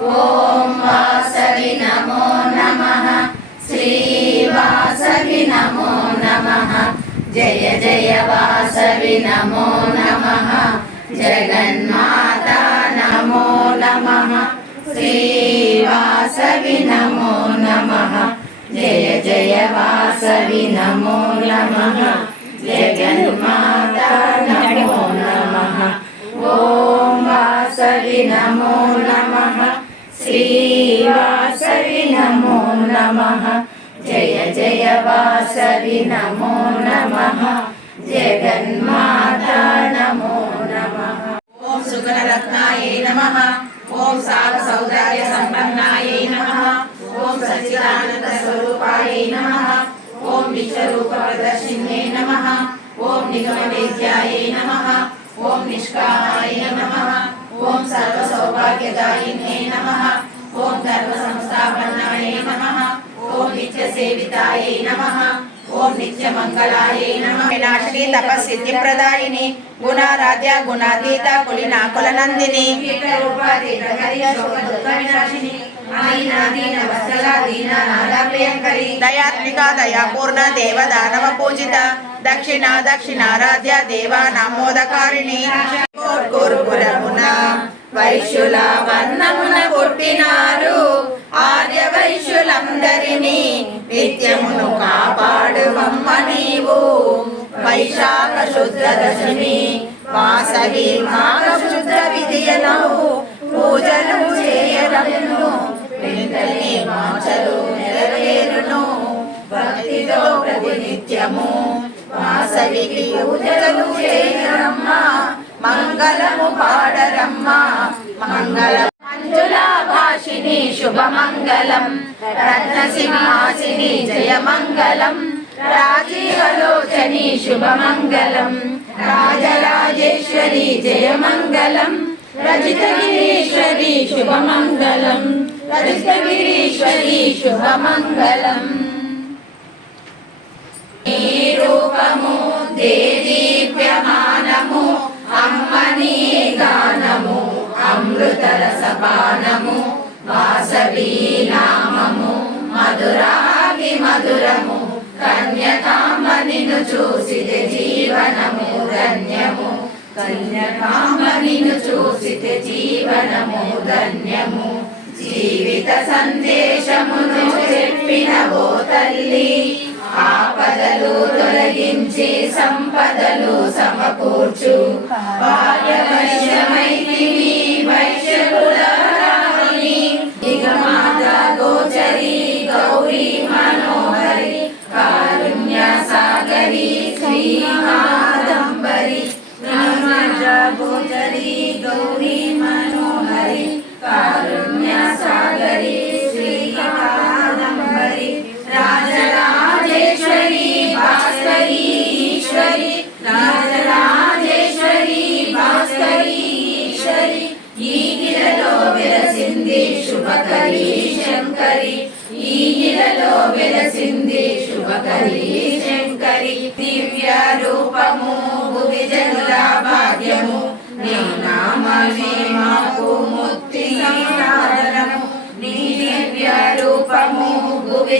ఓం వాసవి నమో నమః శ్రీవాసవి నమో నమః జయ జయ వాసవి నమో నమః జగన్మాత నమో నమః శ్రీవాసవి నమో నమః జయ జయ వాసవి నమో నమః జగన్మాత శ్రీవాసవి నమో నమః జయ జయ వాసవి నమో నమః జగన్మాత నమో నమః ఓం సుగరరత్నాయై నమః ఓం సాగ సౌందర్య సంపన్నాయై నమః ఓం సచ్చిదానంద స్వరూపాయై నమః ఓం విశ్వరూప ప్రదర్శిన్యై నమః ఓం నిగమ వేద్యాయై నమః ఓం సర్వ సౌభాగ్యదాయిన్యై నమః. ఓం ధర్మ సంస్థాపన్నాయై నమః. ఓం నిత్య సేవితాయై నమః. ఓం నిత్య మంగళాయై నమః. వినాశిని తపస్సిద్ధి ప్రదాయిని గుణారాధ్య గుణాతీత కులినా కులనందిని దయాత్మిక దయాపూర్ణ దేవ దానవ పూజిత దక్షిణ దక్షిణారాధ్య దేవ నామోదకారిణి వైశ్యుల వర్ణమున పుట్టినారు. ఆర్య వైశ్యులందరినీ నిత్యమును కాపాడుమమ్మ నీవు. వైశాఖ శుద్ధ దశమి వాసవి మాఘ శుద్ధ విధియనవు పూజలు చేయరమును వెంటనే వాచలు నెరవేరును. భక్తితో ప్రతినిత్యము వాసవికి పూజలు చేయరమ్మ. మంగళము పాడరమ్మ. మంగళ. మంజుల భాషిని శుభమంగళం. రత్నసింహాసిని జయమంగళం. రాజీవలోచని శుభమంగళం. రాజరాజేశ్వరి జయమంగళం. రజితగిరీశ్వరి శుభమంగళం. రజితగిరీశ్వరి శుభమంగళం. నీ రూపము దేదీప్యమానము గానము అమృత రసపానము వాసవి నామము మధురాగి మధురము కన్యకామనిను చూసితే జీవనము ధన్యము. కన్యకామనిను చూసితే జీవనము ధన్యము. జీవిత సందేశమును చెప్పిన ఓ తల్లి ఆపదలు తొలగించి సంపదలు సమకూర్చు. భార్య శంకరి ఈగిలలో వెలసింది శుభకరి శంకరి. దివ్య రూపము భువి భాగ్యము. నీ నామమే మాకు ముక్తి సాధనము నీ దివ్య రూపము భువి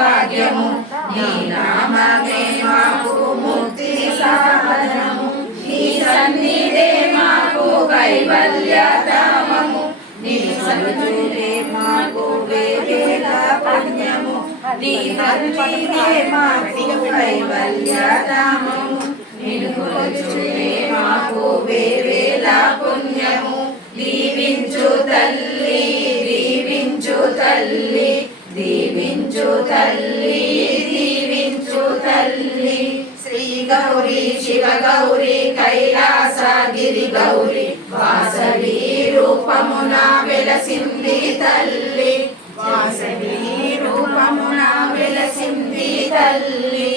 భాగ్యము. నీ నామమే మాకు ముక్తి సాధనము నీ సన్నిధే మాకు కైవల్యత నీ మాకు వేవేల పుణ్యము నీ సన్నిధే మాకు కైవల్యధామము నిన్ను కొలుచునే మాకు వేవేల పుణ్యము దీవించు తల్లి దీవించు తల్లి దీవించు తల్లి దీవించు తల్లి శ్రీ గౌరీ శివ గౌరీ కైలా రూపమున వెలసింది తల్లి. వాసవి రూపమున వెలసింది తల్లి.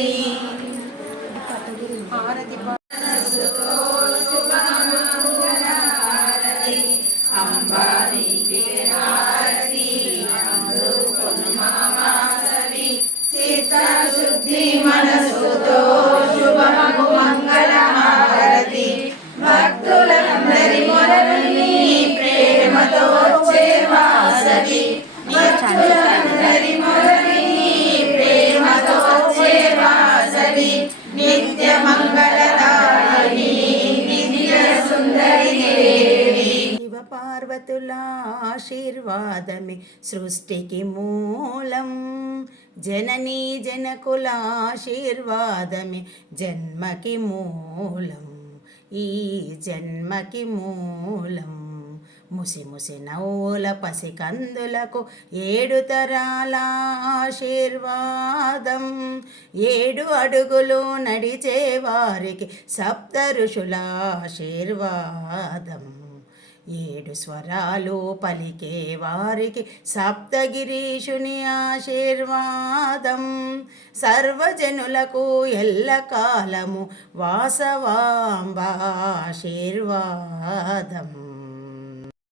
మనసు పార్వతుల ఆశీర్వాదమే సృష్టికి మూలం. జననీ జనకుల ఆశీర్వాదమే జన్మకి మూలం. ఈ జన్మకి మూలం. ముసి ముసి నవ్వుల పసికందులకు ఏడు తరాల ఆశీర్వాదం. ఏడు అడుగులు నడిచే వారికి సప్త ఋషుల ఆశీర్వాదం. ఏడు స్వరాలు పలికే వారికి సప్తగిరీషుని ఆశీర్వాదం. సర్వజనులకు ఎల్లకాలము వాసవాంబాశీర్వాదం